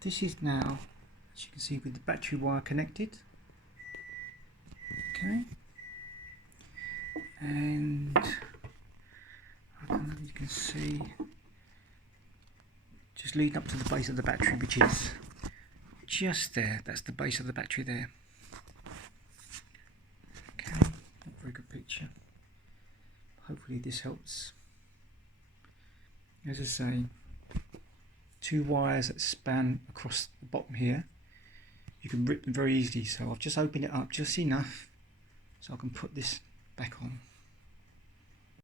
this is now, as you can see, with the battery wire connected. Okay, and I don't know if you can see, just leading up to the base of the battery, which is just there. That's the base of the battery there. Okay, not a very good picture. Hopefully this helps. As I say, two wires that span across the bottom here. You can rip them very easily, so I've just opened it up just enough so I can put this back on.